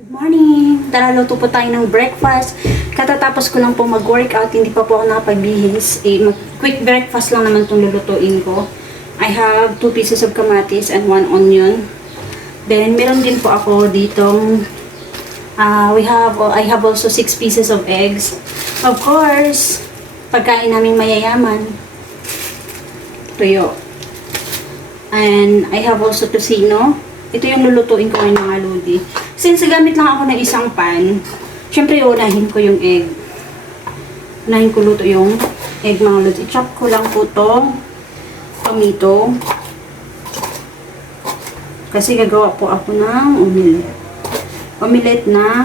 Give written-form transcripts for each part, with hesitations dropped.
Good morning! Tara, luto po tayo ng breakfast. Katatapos ko lang po mag-workout, hindi pa po ako nakapagbihis. Quick breakfast lang naman itong lulutuin ko. I have 2 pieces of kamatis and 1 onion. Then, meron din po ako ditong, I have also 6 pieces of eggs. Of course, pagkain namin mayayaman. Tuyo. And I have also tocino. Ito yung lulutuin ko ngayon mga lodi. Since gamit lang ako ng isang pan, syempre unahin ko yung egg. Unahin ko luto yung egg mga lodi. I-chop ko lang po itong tomato. Kasi gagawa po ako ng omelette. Omelette na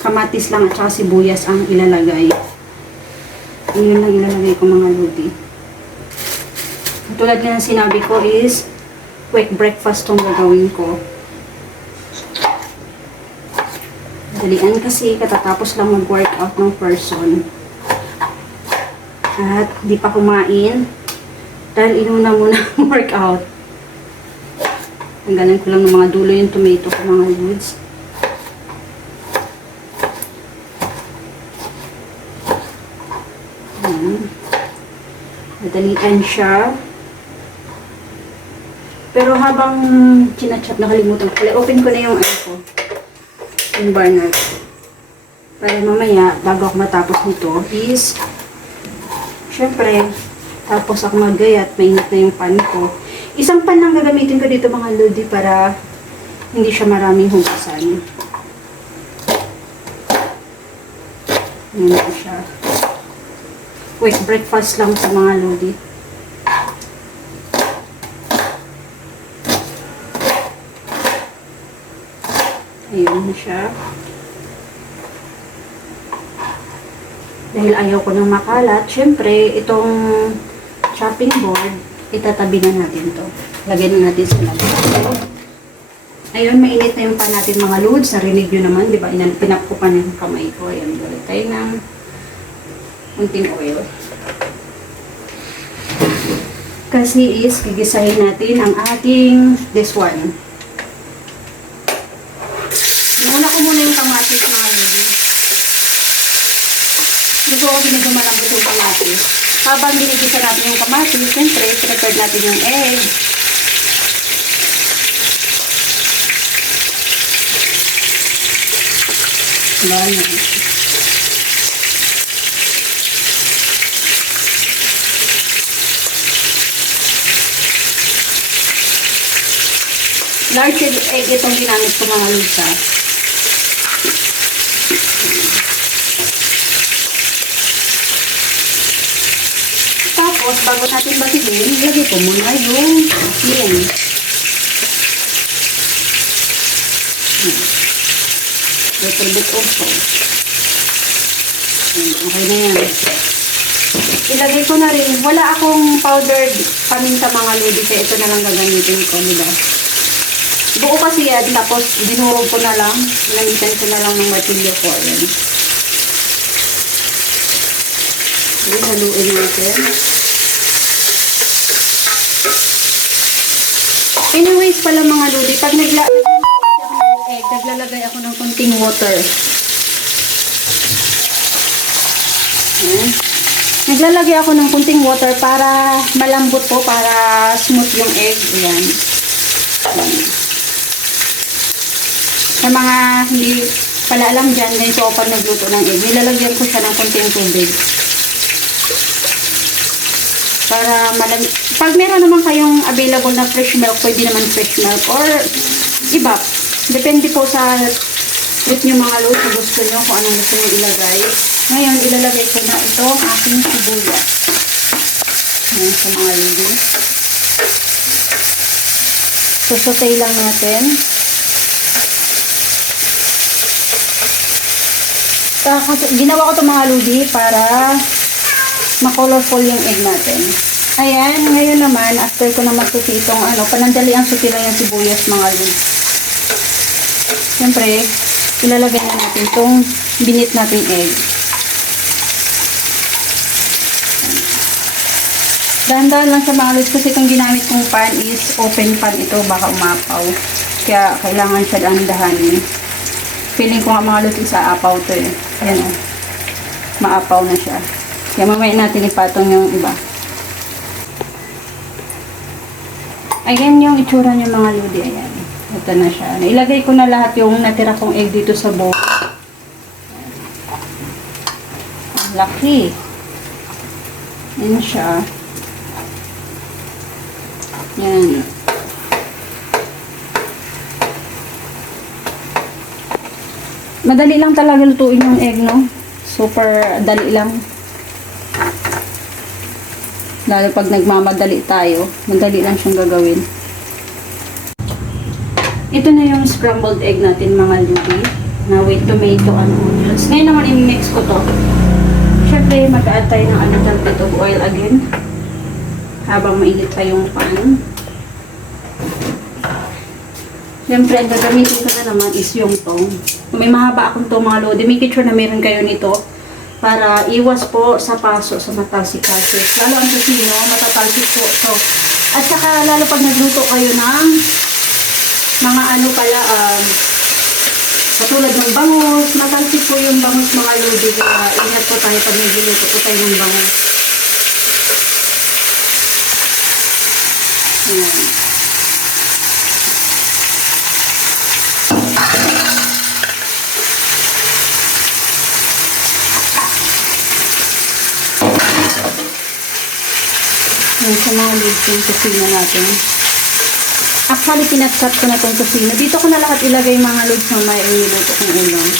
kamatis lang at saka sibuyas ang ilalagay. Yun lang ilalagay ko mga lodi. Tulad nga ng sinabi ko is quick breakfast tong gagawin ko. Dalian kasi katatapos lang mag-workout ng person. At di pa kumain dahil inuna muna ang workout. Hangganan ko lang ng mga dulo yung tomato ko mga dudes. Madalian siya. Pero habang chinachat, nakalimutan ko. Open ko na yung yung burner. Para mamaya, bago ako matapos nito, is, syempre, tapos ako maggayat, mainit na yung pan ko. Isang pan lang gagamitin ko dito mga lodi para hindi siya maraming hugasan. Yan na siya. Quick breakfast lang sa mga lodi. Ayan siya. Dahil ayaw ko nang makalat, syempre, itong chopping board, itatabi na natin to. Lagyan na natin sa labas. Ayun, mainit na yung pan natin mga lods. Narinig nyo naman, di ba? Pinapkupan yung kamay ko. Ayan, galit tayo ng kunting oil. Kasi is, gigisahin natin ang ating this one. Muna ko muna yung kamatis mga lodi. Gusto ko ginagamalambot yung kamatis. Habang ginigisa natin yung kamatis, siyempre, prepare natin yung egg. Lalo. Large egg itong ginamit ko mga lodi. Tapos, bago natin batigin, ilagay ko muna yung asin. Little bit also. Okay na yan. Ilagay ko na rin. Wala akong powdered paminta mga lodi, kaya ito na lang gagamitin ko, diba? Buo kasi yan, tapos dinurog ko na lang. Ginamitan ko na lang ng martilyo ko. Ayan. Okay, haluin natin. Anyways pala mga lodi, pag naglalagay ako ng konting water. Ayan. Naglalagay ako ng konting water para malambot po, para smooth yung egg. Ayan. Ayan. Sa mga hindi pala alam dyan, ganito ako pag nagluto ng egg, nilalagyan ko siya ng konting tubig. Para malamig. Pag meron naman kayong available na fresh milk, pwede naman fresh milk. Or iba. Depende po sa with nyo mga load, sa gusto nyo kung anong gusto nyo ilagay. Ngayon, ilalagay ko na itong aking sibuyas. Ngayon sa mga lodi. Susutay lang natin. Ginawa ko ito mga lodi para ma-colorful yung egg natin. Ayan, ngayon naman, after ko na masuti itong panandali ang suti lang yung sibuyas mga lodi. Siyempre, ilalagay na natin itong binit nating egg. Dahan-dahan lang sa mga lodi kasi itong ginamit kong pan is open pan ito, baka umapaw. Kaya kailangan siya dahan-dahanin. Feeling ko nga mga lods, isa apaw to eh. Ayan o. Maapaw na siya. Kaya mamaya natin ipatong yung iba. Ayan yung itsura niya mga lodi. Ayan. Ito na siya. Nailagay ko na lahat yung natira kong egg dito sa bowl. Ang laki. Ayan siya. Ayan. Madali lang talaga lutuin yung egg, no? Super dali lang. Lalo pag nagmamadali tayo, madali lang siyang gagawin. Ito na yung scrambled egg natin mga lodi. Na with tomato and onions. Ngayon naman i-mix ko to. Siyempre, mag-add tayo ng a little bit of oil again. Habang mainit pa yung pan. Siyempre, ang gagamitin ko na naman is yung tong. May mahaba akong tong mga lodi. Make sure na meron kayo nito. Para iwas po sa paso sa matalsik-talsik. Lalo ang tocino, matatalsik po. So, at saka lalo pag nagluto kayo ng mga ano pala, katulad ng bangus, matalsik po yung bangus mga lodi. Kaya ingat po tayo pag nagluto po tayo ng bangus. Ayan. Yan sa mga leaves yung kusina natin. Actually, pinat-cut ko na itong kusina. Dito ko na lahat ilagay mga leaves na may niluto kong ulam.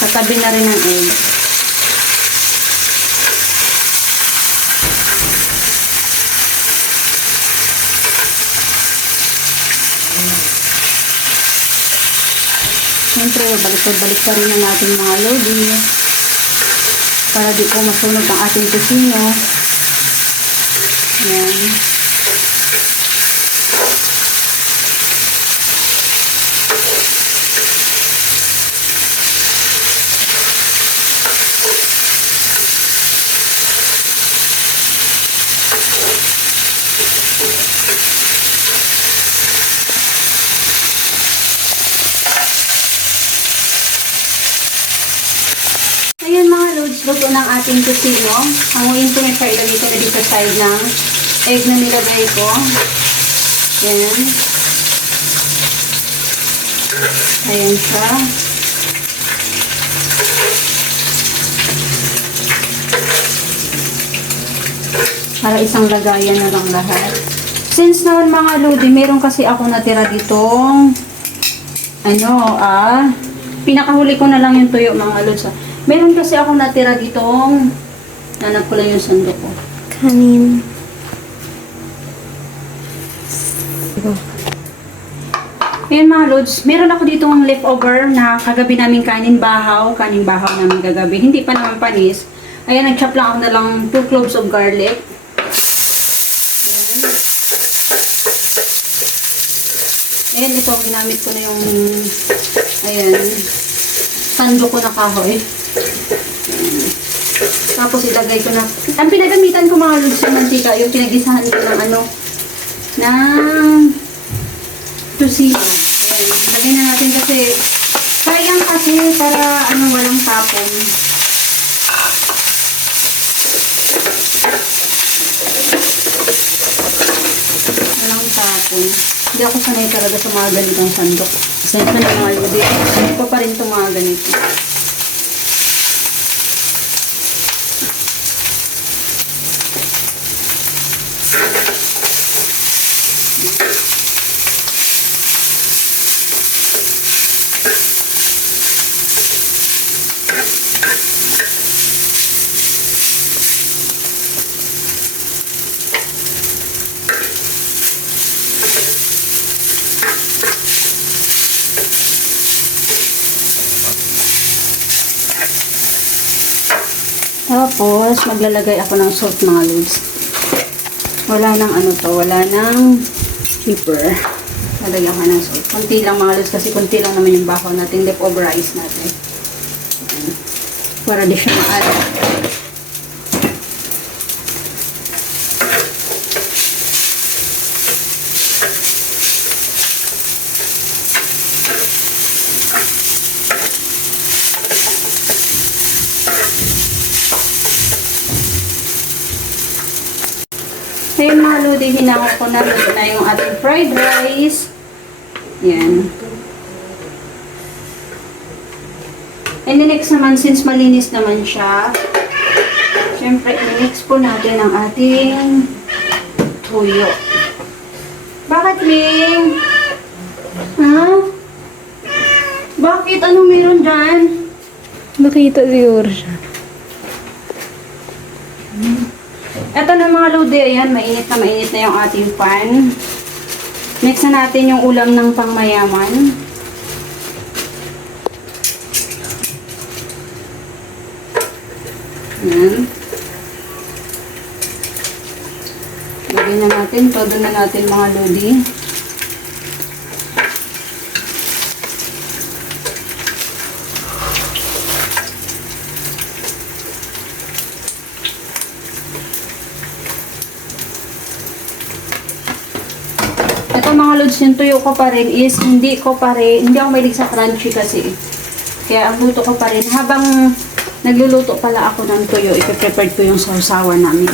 Katabi na rin ang egg. Siyempre, balik pa rin na natin mga lodi. Para di po masunog ang ating kusino. Yan. Ayan mga loads, luto ng ating kusino. Hanguin ko na siya, ilagay ko na dito sa side ng egg na nilagay ko. Ayan. Ayan siya. Para isang lagayan na lang lahat. Since naman mga lodi, meron kasi ako natira ditong pinakahuli ko na lang yung tuyo mga lods. Meron kasi ako natira ditong nanap ko lang yung sandok ko. Kanin. Ayan mga lods, meron ako ditong leftover na kagabi namin kanin bahaw namin kagabi. Hindi pa naman panis. Ayan, nag-chop lang ako na lang 2 cloves of garlic. Ayan, ito, ginamit ko na yung, ayan, sando ko na kahoy. Ayan. Tapos ilagay ko na, ang pinagamitan ko mga lods yung mantika, yung pinagisahan ko ng ng tusino. Ayan, lagay na natin kasi, sayang kasi para walang tapon. Walang tapon. Hindi ako sanay talaga sa mga ganitong sandok. Kasi ito na mga lodi. Hindi ko pa rin ito mga ganito. Tapos, maglalagay ako ng salt mga lods. Wala nang wala nang pepper. Lalagyan ko ng salt. Kunti lang mga lods kasi kunti lang naman yung bahaw natin, leftover rice natin. Ayan. Para di siya maalat. Ayun mga lodi, hinako ko na. Luto na yung ating fried rice. Yan. And the next naman, since malinis naman siya, syempre, i-mix po natin ang ating tuyo. Bakit, Ming? Ha? Bakit? Anong meron dyan? Nakita siguro siya. Ito na mga lodi, ayan, mainit na yung ating pan. Mix na natin yung ulam ng pangmayaman. Ayan. Lagyan na natin, todo na natin mga lodi. Ito mga lods, yung tuyo ko pa rin is hindi ako mahilig sa crunchy kasi. Kaya ang luto ko pa rin, habang nagluluto pala ako ng tuyo, ipiprepared ko yung sausawan namin.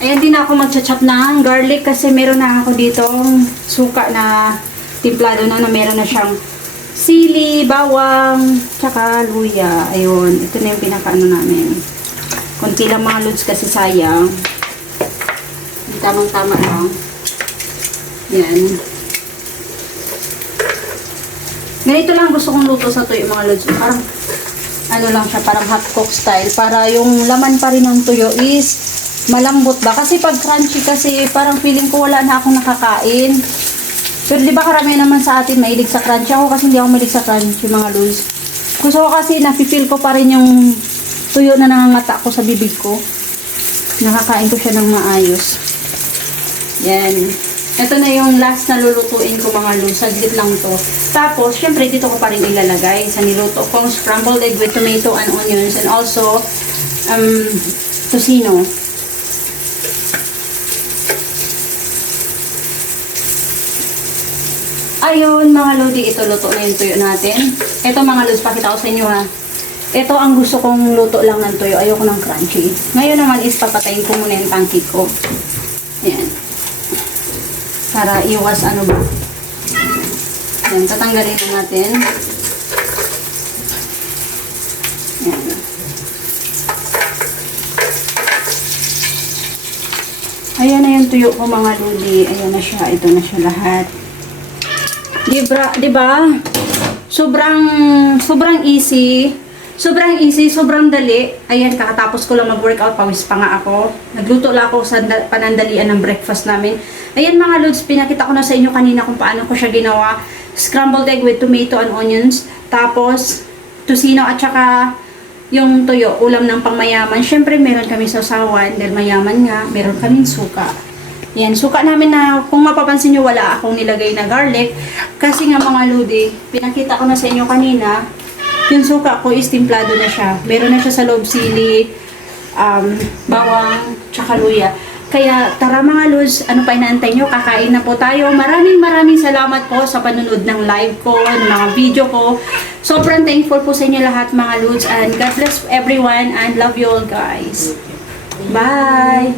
Ayan din ako magcha-chop ng garlic kasi meron na ako ditong suka na timplado na meron na siyang sili, bawang, tsaka luya. Ayun, ito na yung pinakaano namin. Konti lang mga lods kasi sayang. Tamang-tama lang. Yan. Ganito lang gusto kong luto sa tuyo mga lods. Parang ano lang siya, parang hot cook style. Para yung laman pa rin ng tuyo is malambot ba? Kasi pag crunchy kasi parang feeling ko wala na akong nakakain. Pero di ba karamihan naman sa atin mahilig sa crunchy? Ako kasi hindi ako mahilig sa crunchy mga lods. Gusto ko kasi napipil ko pa rin yung tuyo na nangangata ko sa bibig ko. Nakakain ko siya ng maayos. Yan. Ito na yung last na lulutuin ko mga lods. Saglit lang to. Tapos, syempre dito ko pa rin ilalagay sa niluto kong scrambled egg with tomato and onions and also tocino. Ayun mga lodi, ito luto na yung tuyo natin. Ito mga lods, pakita ko sa inyo ha. Ito ang gusto kong luto lang ng tuyo. Ayoko ng crunchy. Ngayon naman is papatayin ko muna yung tangki ko. Ayan. Para iwas ano ba. Ayan, tatanggalin na natin. Ayan. Ayan na yung tuyo ko mga lodi. Ayan na siya. Ito na siya lahat. Diba? Sobrang easy. Sobrang dali. Ayan, kakatapos ko lang mag-workout. Pawis pa nga ako. Nagluto lang ako sa panandalian ng breakfast namin. Ayan mga lods, pinakita ko na sa inyo kanina kung paano ko siya ginawa. Scrambled egg with tomato and onions. Tapos, tocino at saka yung tuyo, ulam ng pangmayaman. Syempre, meron kami sausawan. Dahil mayaman nga, meron kaming suka. Yan, suka namin na kung mapapansin nyo, wala akong nilagay na garlic. Kasi nga mga lodi, pinakita ko na sa inyo kanina, yung suka ko is timplado na siya. Meron na siya sa loob sili, bawang, tsaka luya. Kaya tara mga lods, ano pa inaantay nyo? Kakain na po tayo. Maraming salamat po sa panunod ng live ko, ng mga video ko. Sobrang thankful po sa inyo lahat mga lods. And God bless everyone and love you all guys. Bye!